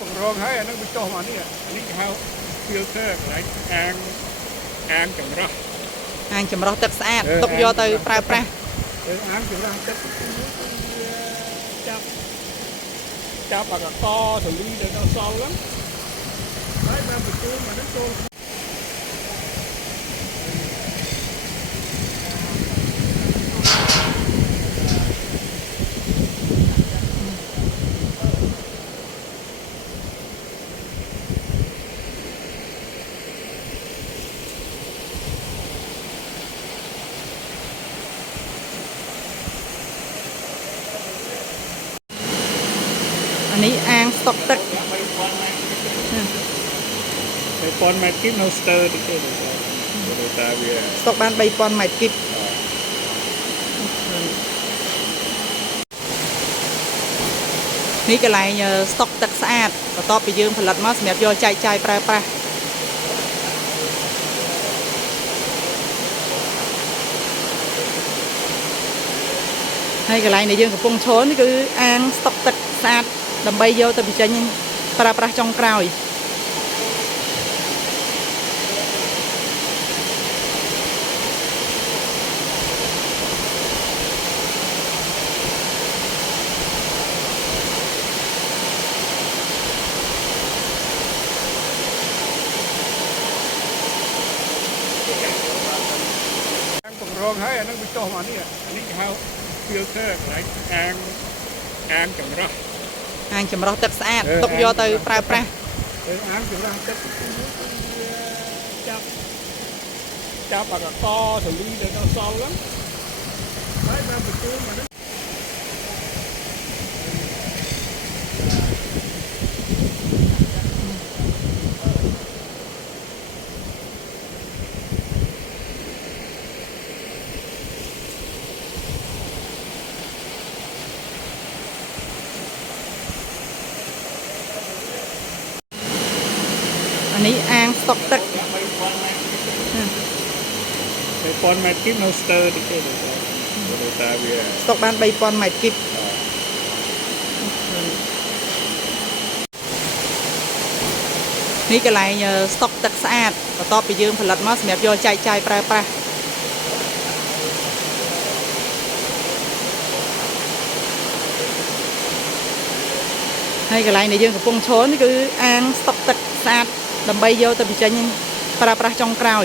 បង្រងហើយអានឹងបញ្ចុះមកនេះអានេះគេហៅ filter កន្លែងអាងចម្រោះទឹកស្អាតទុកយកទៅប្រើប្រាស់អាងចម្រោះទឹកចាប់អាកកសលីដែលនៅសល់ហ្នឹងហើយបានបញ្ជូនមកនឹងចូល อันนี้อ่างสต็อกទឹក3000 ម៉ែត្រគីបនៅស្ទើរតិចទេតែវា ស្តុកបាន3000 ម៉ែត្រគីបនេះកន្លែងស្តុកទឹកស្អាតបន្ទាប់ពីយើងផលិតមកសម្រាប់យកចែកចាយប្រើប្រាស់ហើយកន្លែងដែលយើងកំពុងឈរនេះគឺអាងស្តុកទឹកស្អាតដើម្បីយកទៅបញ្ចេញប្រើប្រាស់ចុងក្រោយបង្រងហើយអានឹងបញ្ចុះមកនេះអានេះគេហៅ filter កន្លែងអាងចម្រោះទឹកស្អាតទុកយកទៅប្រើប្រាស់អាងចម្រោះទឹកចាប់អាកកសលីដែលនៅសល់ហ្នឹងហើយបានបញ្ជូនមកនឹងอันนี้อ่างสต็อกទឹក3000 ម៉ែត្រគីបនៅស្ទើរតិចទេតែវា ស្តុកបាន3000 ម៉ែត្រគីបនេះកន្លែងស្តុកទឹកស្អាតបន្ទាប់ពីយើងផលិតមកសម្រាប់យកចែកចាយប្រើប្រាស់ហើយកន្លែងដែលយើងកំពុងឈរនេះគឺអាងស្តុកទឹកស្អាតដើម្បីយកទៅបញ្ចេញប្រើប្រាស់ចុងក្រោយ